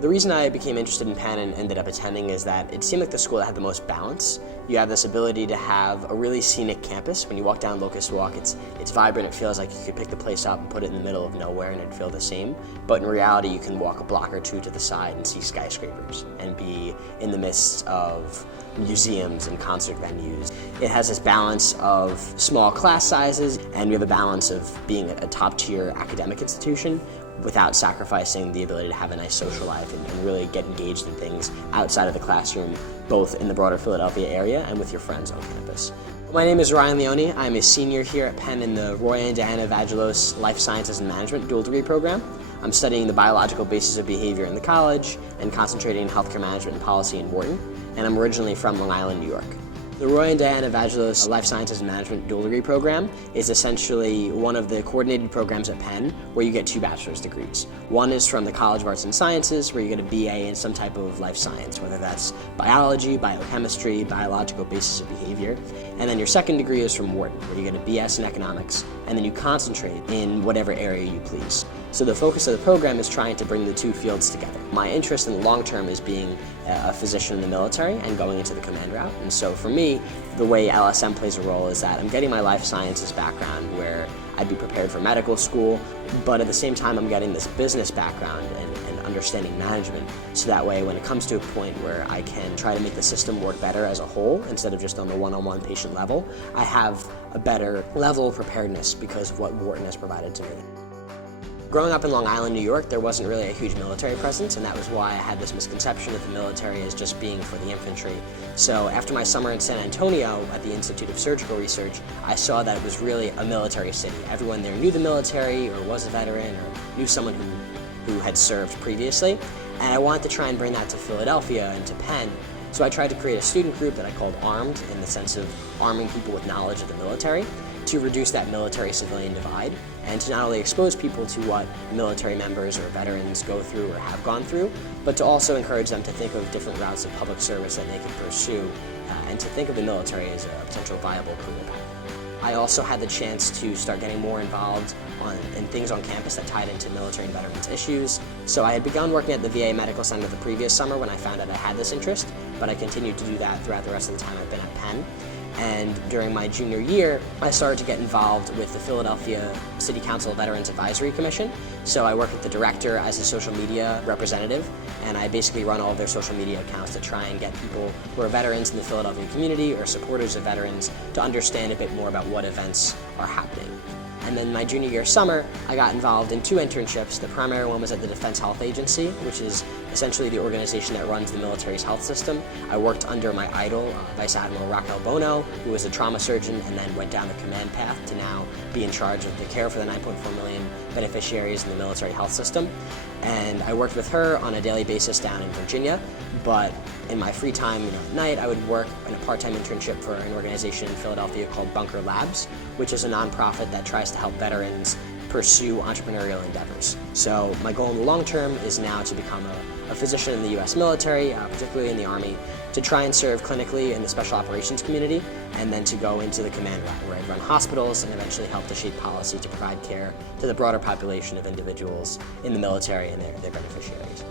The reason I became interested in Penn and ended up attending is that it seemed like the school that had the most balance. You have this ability to have a really scenic campus. When you walk down Locust Walk, it's vibrant. It feels like you could pick the place up and put it in the middle of nowhere and it'd feel the same. But in reality, you can walk a block or two to the side and see skyscrapers and be in the midst of museums and concert venues. It has this balance of small class sizes, and we have a balance of being a top-tier academic institution without sacrificing the ability to have a nice social life and really get engaged in things outside of the classroom, both in the broader Philadelphia area and with your friends on campus. My name is Ryan Leone. I'm a senior here at Penn in the Roy and Diana Vagelos Life Sciences and Management dual degree program. I'm studying the biological basis of behavior in the college and concentrating in healthcare management and policy in Wharton, and I'm originally from Long Island, New York. The Roy and Diana Vagelos Life Sciences and Management dual degree program is essentially one of the coordinated programs at Penn where you get 2 bachelor's degrees. One is from the College of Arts and Sciences, where you get a BA in some type of life science, whether that's biology, biochemistry, biological basis of behavior. And then your second degree is from Wharton, where you get a BS in economics, and then you concentrate in whatever area you please. So the focus of the program is trying to bring the 2 fields together. My interest in the long term is being a physician in the military and going into the command route. And so for me, the way LSM plays a role is that I'm getting my life sciences background where I'd be prepared for medical school, but at the same time I'm getting this business background and understanding management, so that way when it comes to a point where I can try to make the system work better as a whole instead of just on the one-on-one patient level, I have a better level of preparedness because of what Wharton has provided to me. Growing up in Long Island, New York, there wasn't really a huge military presence, and that was why I had this misconception of the military as just being for the infantry. So after my summer in San Antonio at the Institute of Surgical Research, I saw that it was really a military city. Everyone there knew the military or was a veteran or knew someone who had served previously, and I wanted to try and bring that to Philadelphia and to Penn. So I tried to create a student group that I called Armed, in the sense of arming people with knowledge of the military, to reduce that military-civilian divide, and to not only expose people to what military members or veterans go through or have gone through, but to also encourage them to think of different routes of public service that they can pursue, and to think of the military as a potential viable career path. I also had the chance to start getting more involved in things on campus that tied into military and veterans issues. So I had begun working at the VA Medical Center the previous summer when I found out I had this interest, but I continued to do that throughout the rest of the time I've been at Penn. And during my junior year, I started to get involved with the Philadelphia City Council Veterans Advisory Commission. So I work with the director as a social media representative, and I basically run all of their social media accounts to try and get people who are veterans in the Philadelphia community or supporters of veterans to understand a bit more about what events are happening. And then my junior year summer, I got involved in 2 internships. The primary one was at the Defense Health Agency, which is essentially the organization that runs the military's health system. I worked under my idol, Vice Admiral Raquel Bono, who was a trauma surgeon and then went down the command path to now be in charge of the care for the 9.4 million beneficiaries in the military health system. And I worked with her on a daily basis down in Virginia, but in my free time, at night, I would work in a part-time internship for an organization in Philadelphia called Bunker Labs, which is a nonprofit that tries to help veterans pursue entrepreneurial endeavors. So my goal in the long term is now to become a physician in the U.S. military, particularly in the Army, to try and serve clinically in the special operations community, and then to go into the command route, where I'd run hospitals and eventually help to shape policy to provide care to the broader population of individuals in the military and their beneficiaries.